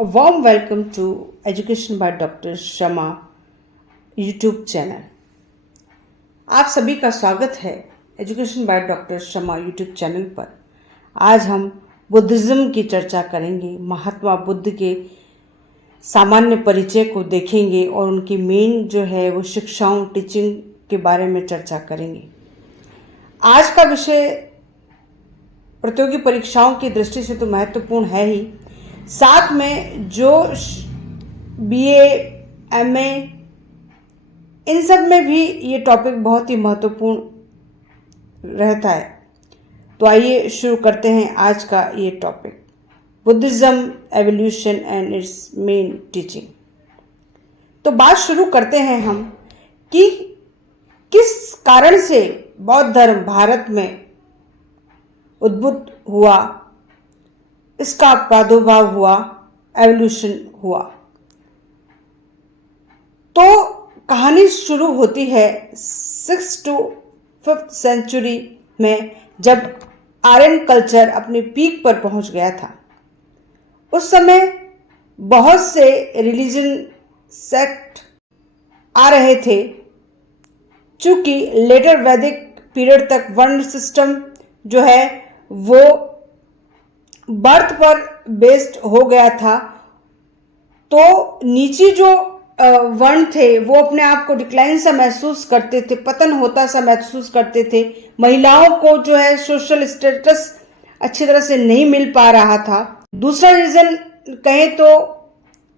A warm welcome to Education by Dr. Shama YouTube channel. आप सभी का स्वागत है education by doctor Shama YouTube channel पर। आज हम बुद्धिज़्म की चर्चा करेंगे, महात्मा बुद्ध के सामान्य परिचय को देखेंगे और उनकी मेन जो है वो शिक्षाओं, टीचिंग के बारे में चर्चा करेंगे। आज का विषय प्रतियोगी परीक्षाओं की दृष्टि से तो महत्वपूर्ण है ही, साथ में जो बीए, एमए, इन सब में भी ये टॉपिक बहुत ही महत्वपूर्ण रहता है। तो आइए शुरू करते हैं आज का ये topic, Buddhism, evolution and it's main teaching. तो बात शुरू करते हैं हम कि किस कारण से बौद्ध धर्म भारत में उद्भूत हुआ, इसका प्रादुर्भाव हुआ, एवोल्यूशन हुआ। तो कहानी शुरू होती है 6th to 5th सेंचुरी में, जब आर्यन कल्चर अपने पीक पर पहुंच गया था। उस समय बहुत से रिलीजन सेक्ट आ रहे थे, चूंकि लेटर वैदिक पीरियड तक वर्ण सिस्टम जो है वो बर्थ पर बेस्ड हो गया था। तो नीचे जो वर्ण थे वो अपने आप को डिक्लाइन सा महसूस करते थे, पतन होता सा महसूस करते थे। महिलाओं को जो है सोशल स्टेटस अच्छी तरह से नहीं मिल पा रहा था। दूसरा रीज़न कहें तो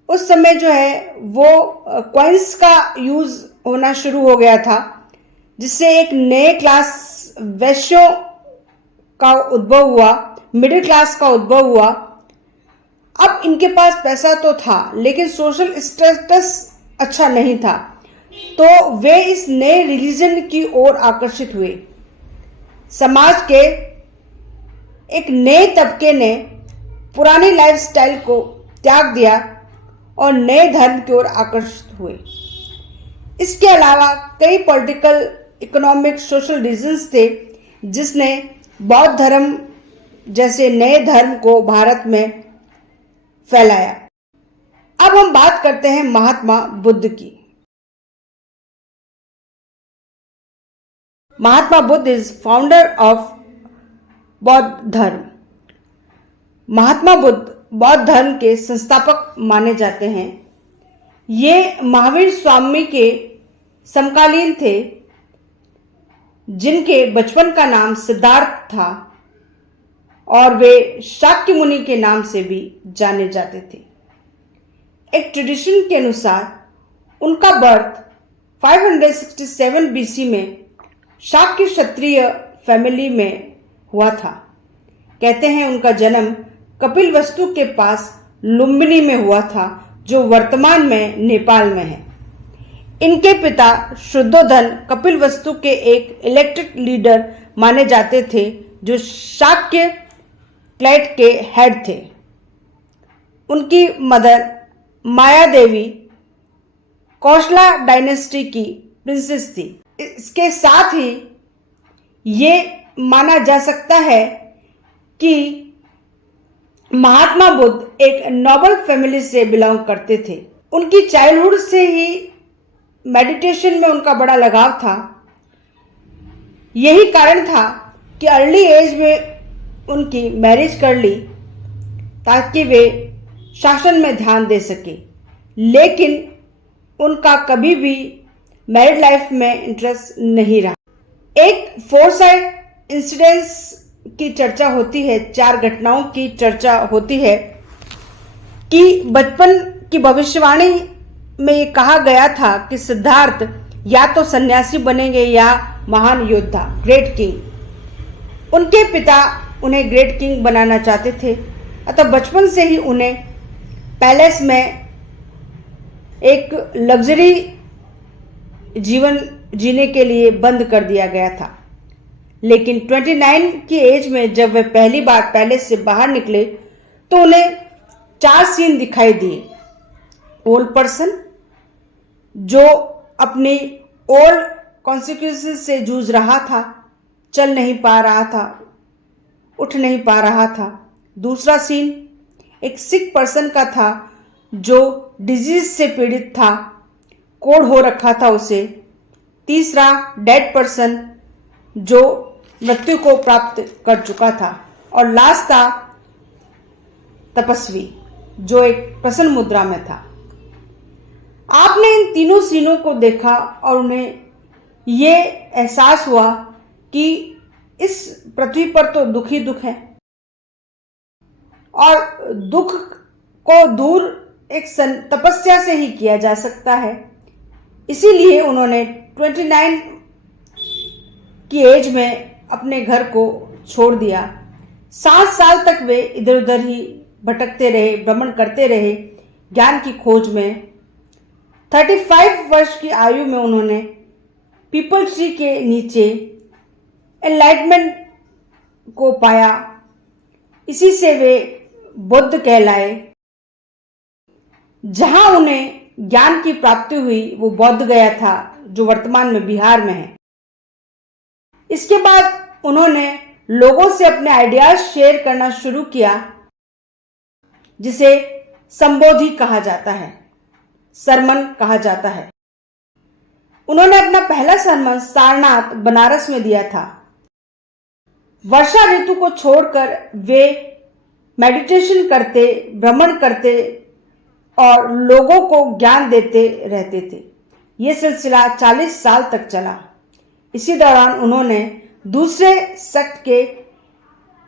उस समय जो है वो कॉइन्स का यूज़ होना शुरू हो गया था, जिससे एक नए क्लास वैश्यों का उद्भव हुआ, मिडिल क्लास का उद्भव हुआ। अब इनके पास पैसा तो था लेकिन सोशल स्टेटस अच्छा नहीं था, तो वे इस नए रिलीजन की ओर आकर्षित हुए। समाज के एक नए तबके ने पुरानी लाइफस्टाइल को त्याग दिया और नए धर्म की ओर आकर्षित हुए। इसके अलावा कई पॉलिटिकल, इकोनॉमिक, सोशल रीजंस थे जिसने बौद्ध धर्म जैसे नए धर्म को भारत में फैलाया। अब हम बात करते हैं महात्मा बुद्ध की। Mahatma Buddha is founder of बौद्ध धर्म। महात्मा बुद्ध बौद्ध धर्म के संस्थापक माने जाते हैं। ये महावीर स्वामी के समकालीन थे, जिनके बचपन का नाम सिद्धार्थ था और वे शाक्य मुनि के नाम से भी जाने जाते थे। एक ट्रेडिशन के अनुसार उनका बर्थ 567 बीसी में शाक्य क्षत्रिय फैमिली में हुआ था। कहते हैं उनका जन्म कपिलवस्तु के पास लुम्बिनी में हुआ था, जो वर्तमान में नेपाल में है। इनके पिता शुद्धोधन कपिलवस्तु के एक इलेक्टेड लीडर माने जाते थे, जो शाक्य क्लैट के हेड थे। उनकी मदर माया देवी कौशला डायनेस्टी की प्रिंसेस थी। इसके साथ ही ये माना जा सकता है कि महात्मा बुद्ध एक नोबल फैमिली से बिलोंग करते थे। उनकी चाइल्डहुड से ही मेडिटेशन में उनका बड़ा लगाव था। यही कारण था कि अर्ली एज में उनकी मैरिज कर ली ताकि वे शासन में ध्यान दे सके, लेकिन उनका कभी भी मैरिड लाइफ में इंटरेस्ट नहीं रहा। एक फोरसाइट इंसिडेंस की चर्चा होती है, 4 घटनाओं की चर्चा होती है कि बचपन की भविष्यवाणी में ये कहा गया था कि सिद्धार्थ या तो सन्यासी बनेंगे या महान योद्धा, ग्रेट किंग। उनके पिता उन्हें ग्रेट किंग बनाना चाहते थे, अतः बचपन से ही उन्हें पैलेस में एक लग्जरी जीवन जीने के लिए बंद कर दिया गया था। लेकिन 29 की एज में जब वे पहली बार पैलेस से बाहर निकले तो उन्हें 4 सीन दिखाई दिए। ओल्ड पर्सन जो अपनी ओल्ड कॉन्सिक्वेंसेस से जूझ रहा था, चल नहीं पा रहा था, उठ नहीं पा रहा था। दूसरा सीन एक सिक पर्सन का था जो डिजीज से पीड़ित था, कोढ़ हो रखा था उसे। तीसरा डेड पर्सन, जो मृत्यु को प्राप्त कर चुका था। और लास्ट था तपस्वी, जो एक प्रसन्न मुद्रा में था। आपने इन तीनों सीनों को देखा और उन्हें ये एहसास हुआ कि इस पृथ्वी पर तो दुख ही दुख है और दुख को दूर एक तपस्या से ही किया जा सकता है। इसीलिए उन्होंने 29 की एज में अपने घर को छोड़ दिया। 7 साल तक वे इधर उधर ही भटकते रहे, भ्रमण करते रहे ज्ञान की खोज में। 35 वर्ष की आयु में उन्होंने पीपल ट्री के नीचे एनलाइटमेंट को पाया। इसी से वे बुद्ध कहलाए। जहां उन्हें ज्ञान की प्राप्ति हुई वो बौद्ध गया था, जो वर्तमान में बिहार में है। इसके बाद उन्होंने लोगों से अपने आइडियाज शेयर करना शुरू किया, जिसे संबोधि कहा जाता है, सरमन कहा जाता है। उन्होंने अपना पहला सरमन सारनाथ बनारस में दिया था। वर्षा ऋतु को छोड़कर वे मेडिटेशन करते, भ्रमण करते और लोगों को ज्ञान देते रहते थे। यह सिलसिला 40 साल तक चला। इसी दौरान उन्होंने दूसरे सेक्ट के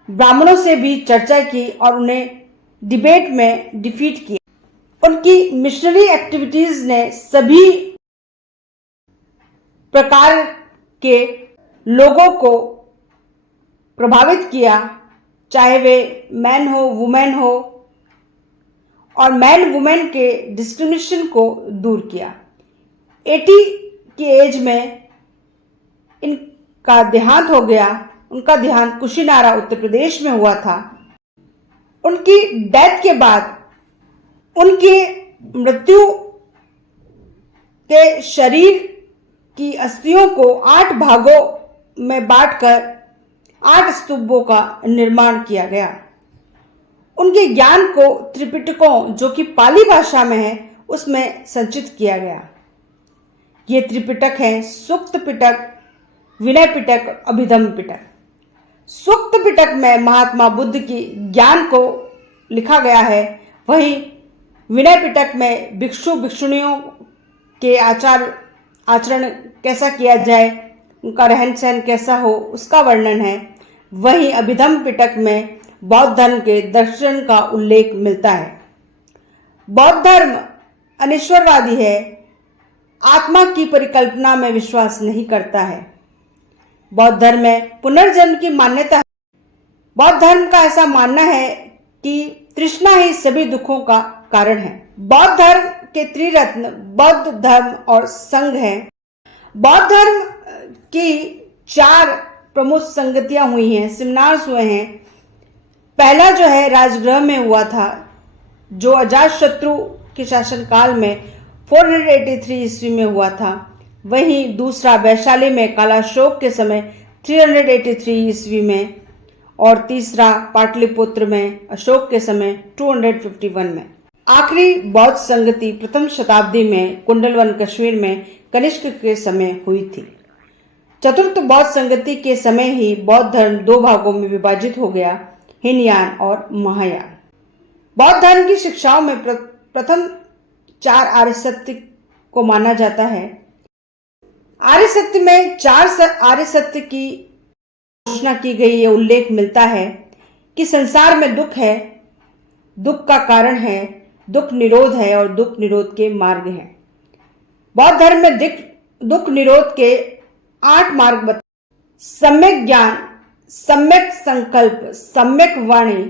ब्राह्मणों से भी चर्चा की और उन्हें डिबेट में डिफीट किया। उनकी मिशनरी एक्टिविटीज ने सभी प्रकार के लोगों को प्रभावित किया, चाहे वे मैन हो, वुमेन हो, और मैन वुमेन के डिस्क्रिमिनेशन को दूर किया। 80 की एज में इनका देहांत हो गया। उनका देहांत कुशीनारा उत्तर प्रदेश में हुआ था। उनकी डेथ के बाद उनकी मृत्यु के शरीर की अस्थियों को 8 भागों में बांटकर 8 स्तूपों का निर्माण किया गया। उनके ज्ञान को त्रिपिटकों, जो कि पाली भाषा में है, उसमें संचित किया गया। ये त्रिपिटक है सुक्त पिटक, विनय पिटक, अभिधम्म पिटक। सुक्त पिटक में महात्मा बुद्ध की ज्ञान को लिखा गया है। वहीं विनय पिटक में भिक्षु भिक्षुणियों के आचरण कैसा किया जाए, उनका रहन सहन कैसा हो, उसका वर्णन है। वहीं अभिधम्म पिटक में बौद्ध धर्म के दर्शन का उल्लेख मिलता है। बौद्ध धर्म अनिश्वरवादी है, आत्मा की परिकल्पना में विश्वास नहीं करता है। बौद्ध धर्म में पुनर्जन्म की मान्यता है। बौद्ध धर्म का ऐसा मानना है कि तृष्णा ही सभी दुखों का कारण है। बौद्ध धर्म के त्रिरत्न बौद्ध धर्म और संघ है। बौद्ध धर्म की 4 प्रमुख संगतियां हुई हैं, सेमिनार्स हुए हैं। पहला जो है राजगृह में हुआ था, जो अजातशत्रु के शासनकाल में 483 ईस्वी में हुआ था। वहीं दूसरा वैशाली में कालाशोक के समय 383 ईस्वी में, और तीसरा पाटलिपुत्र में अशोक के समय 251 में। आखिरी बौद्ध संगति प्रथम शताब्दी में कुंडलवन कश्मीर में कनिष्क के समय हुई थी। चतुर्थ बौद्ध संगति के समय ही बौद्ध धर्म 2 भागों में विभाजित हो गया, हीनयान और महायान। बौद्ध धर्म की शिक्षाओं में प्रथम 4 आर्य सत्य को माना जाता है। आर्य सत्य में 4 आर्य सत्य की घोषणा की गई। ये उल्लेख मिलता है कि संसार में दुख है, दुख का कारण है, दुख निरोध है और दुख निरोध के मार्ग हैं। बौद्ध धर्म में दुख निरोध के 8 मार्ग सम्यक ज्ञान, सम्यक संकल्प, सम्यक वाणी,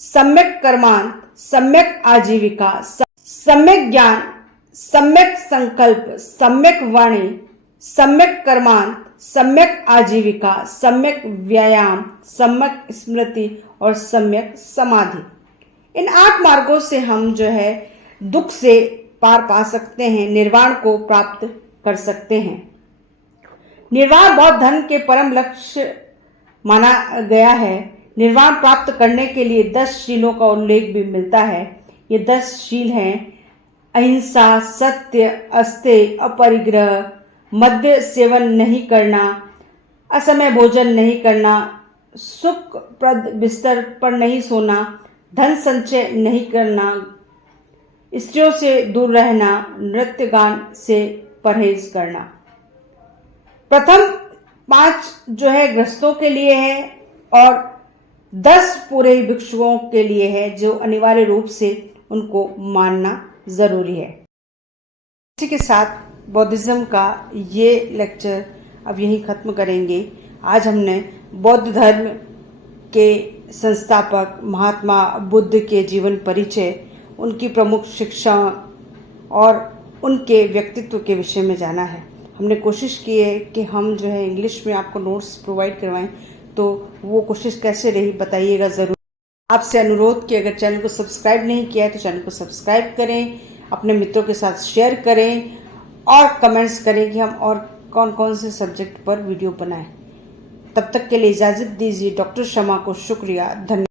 सम्यक कर्मांत, सम्यक आजीविका। सम्यक ज्ञान, सम्यक संकल्प, सम्यक वाणी, सम्यक कर्मांत, सम्यक आजीविका, सम्यक व्यायाम, सम्यक स्मृति और सम्यक समाधि। इन 8 मार्गों से हम जो है दुख से पार पा सकते हैं, निर्वाण को प्राप्त कर सकते हैं। निर्वाण बौद्ध धर्म के परम लक्ष्य माना गया है। निर्वाण प्राप्त करने के लिए 10 शीलों का उल्लेख भी मिलता है। ये 10 शील हैं अहिंसा, सत्य, अस्तेय, अपरिग्रह, मद्य सेवन नहीं करना, असमय भोजन नहीं करना, सुखप्रद बिस्तर पर नहीं सोना, धन संचय नहीं करना, स्त्रियों से दूर रहना, नृत्य गान से परहेज करना। प्रथम 5 जो है गृहस्थों के लिए है और 10 पूरे भिक्षुओं के लिए है, जो अनिवार्य रूप से उनको मानना जरूरी है। इसी के साथ बौद्धिज्म का ये लेक्चर अब यही खत्म करेंगे। आज हमने बौद्ध धर्म के संस्थापक महात्मा बुद्ध के जीवन परिचय, उनकी प्रमुख शिक्षा और उनके व्यक्तित्व के विषय में जाना है। हमने कोशिश की है कि हम जो है इंग्लिश में आपको नोट्स प्रोवाइड करवाएं, तो वो कोशिश कैसे रही बताइएगा ज़रूर। आपसे अनुरोध कि अगर चैनल को सब्सक्राइब नहीं किया है तो चैनल को सब्सक्राइब करें, अपने मित्रों के साथ शेयर करें और कमेंट्स करें कि हम और कौन कौन से सब्जेक्ट पर वीडियो बनाएं। तब तक के लिए इजाज़त दीजिए। डॉक्टर शमा को शुक्रिया, धन्यवाद।